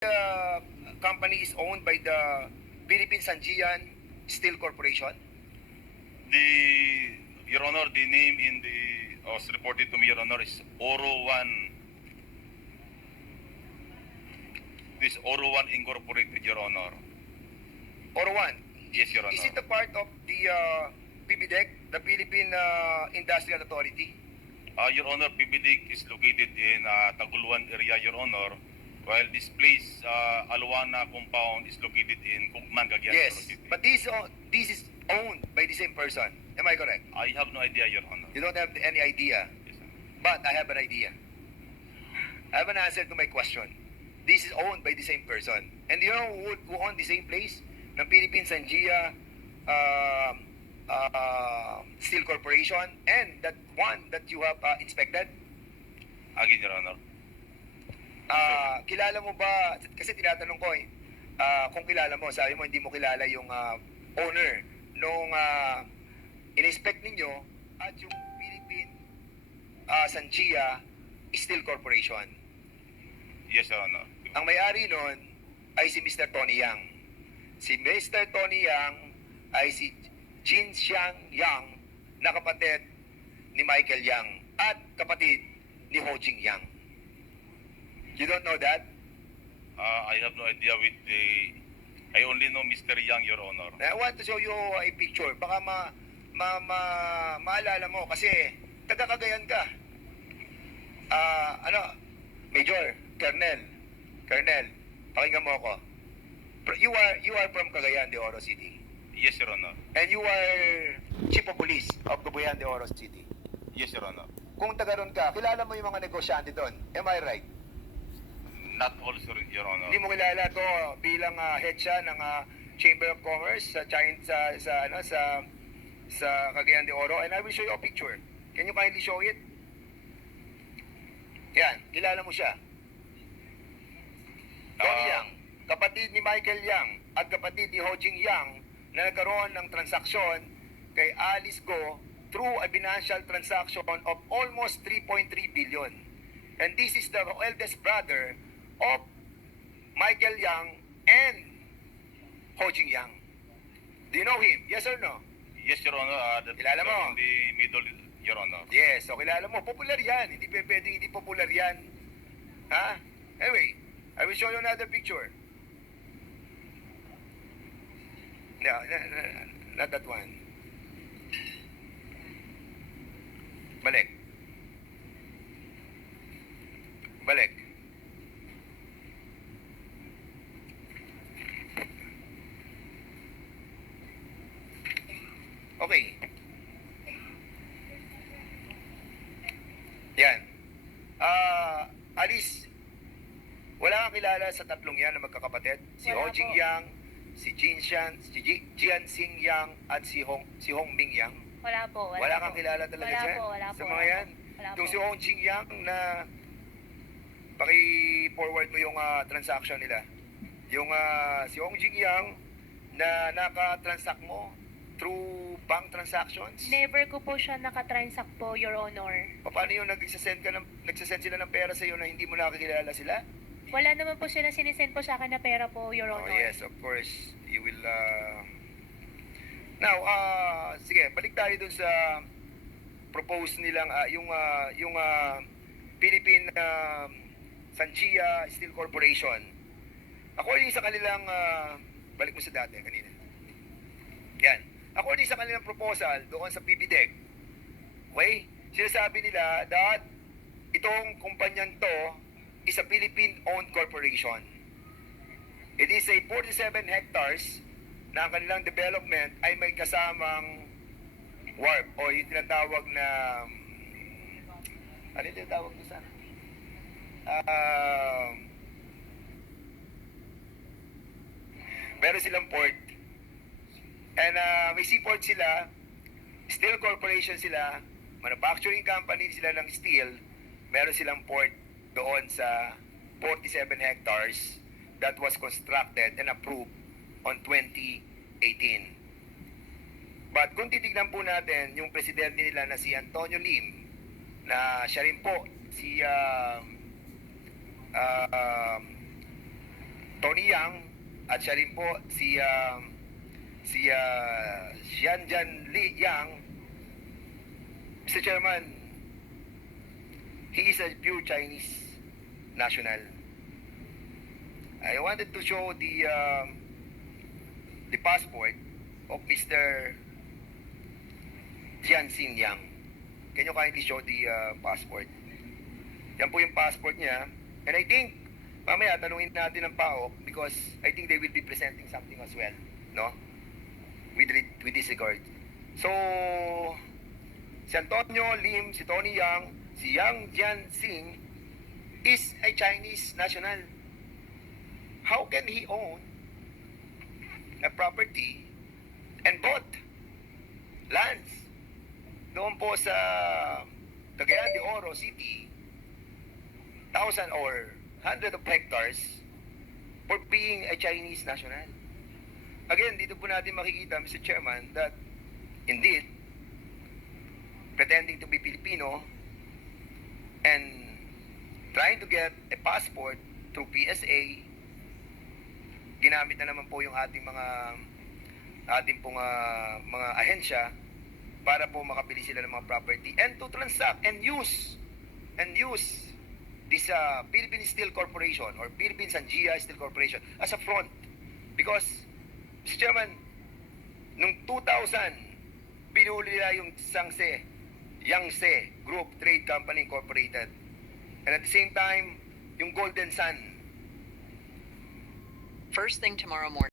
The company is owned by the Philippine Sanjian Steel Corporation? Your Honor, the name in the was reported to me, Your Honor, is Oro One. This Oro One Incorporated, Your Honor. Or one? Yes, Your Honor. Is it a part of the PBDEC, the Philippine Industrial Authority? Your Honor, PBDIC is located in Taguluan area, Your Honor, while this place, Aluana compound, is located in Kukman, Cagayan de Yes, Oro City. but this is owned by the same person. Am I correct? I have no idea, Your Honor. You don't have any idea, Yes, sir. but I have an idea. I have an answer to my question. This is owned by the same person. And you know who owned the same place? The Philippine Sanjia Steel Corporation, and that one that you have inspected. Again, Your Honor. Kilala mo ba, kasi tinatanong ko kung kilala mo, sabi mo hindi mo kilala yung owner nung in-inspect ninyo at yung Philippine Sanjia Steel Corporation. Yes, Your Honor. Ang may-ari nun ay si Mr. Tony Yang. Si Mr. Tony Yang ay si Jin Xiang Yang na kapatid ni Michael Yang at kapatid ni Ho Jing Yang. You don't know that? I have no idea with the... I only know Mr. Yang, Your Honor. I want to show you a picture. Baka maalala mo kasi taga Cagayan ka. Major, Colonel, pakinggan mo ako. You are from Cagayan de Oro City. Yes, Your Honor. And you are Chief of Police of Cagayan de Oro City. Yes, Your Honor. Kung taga ron ka, kilala mo yung mga negosyante doon. Am I right? Not also, Your Honor. Hindi mo kilala to bilang head siya ng Chamber of Commerce sa Cagayan de Oro, and I will show you a picture. Can you kindly show it? Yan, kilala mo siya. Tony Yang, kapatid ni Michael Yang at kapatid ni Ho Jing Yang na nagkaroon ng transaksyon kay Alice Go through a financial transaction of almost 3.3 billion. And this is the eldest brother of Michael Yang and Ho Jing Yang. Do you know him? Yes or no? Yes, Your Honor. Kilala mo? In the middle, Your Honor. Yes, so kilala mo. Popular yan. Hindi pwedeng hindi popular yan. Ha? Anyway, I will show you another picture. No, not that one. Balik. Okay. Yan. Alice, wala kang kilala sa tatlong yan na magkakapatid? Si Wala Ho Jing po. Yang, si Jian Xing Yang, at si Hong Ming Yang? Wala po. Wala kang kilala talaga Wala dyan? po, wala Sa po, mga wala yan? po. Wala Yung po. si Hong Jing Yang na paki-forward mo yung transaction nila. Yung si Hong Jing Yang na naka-transact mo through bank transactions? Never ko po siya nakatransact po, Your Honor. Paano yung nagsasend sila ng pera sa iyo na hindi mo nakakilala sila? Wala naman po sila sinisend po sa akin na pera po, Your Oh, Honor. yes, of course. You will... Now, sige, balik tayo dun sa propose nilang, yung Philippine Sanjia Steel Corporation. According sa kanilang, balik mo sa dati, kanina. Yan. According sa kanilang proposal doon sa PBDEC, okay, sinasabi nila that itong kumpanyang to is a Philippine-owned corporation. It is a 47 hectares na ang kanilang development ay may kasamang warp o yung tinatawag na ano yung tinatawag doon sana? Meron silang port and may seaport sila, steel corporation sila, manufacturing company sila ng steel, meron silang port doon sa 47 hectares that was constructed and approved on 2018. But kung titignan po natin yung presidente nila na si Antonio Lim, na siya rin po si Tony Yang at siya rin po si Xianjian Li Yang. Mr. Chairman, he is a pure Chinese national. I wanted to show the passport of Mr. Jianxin Yang. Can you kindly show the passport? Yan po yung passport niya. And I think, mamaya tanungin natin ng PAOK because I think they will be presenting something as well, no? With this regard. So, si Antonio Lim, si Tony Yang, si Yang Jianxing is a Chinese national. How can he own a property and bought lands doon po sa Cagayan de Oro City, 1,000 or 100 of hectares for being a Chinese national? Again, dito po natin makikita, Mr. Chairman, that indeed, pretending to be Filipino and trying to get a passport through PSA, ginamit na naman po yung ating mga ahensya para po makabili sila ng mga property and to transact and use this Philippine Steel Corporation or Philippine Sanjia Steel Corporation as a front. Because, Mr. Chairman, nung 2000, pinuli nila yung Yangtze Group Trade Company Incorporated. And at the same time, yung Golden Sun. First thing tomorrow morning.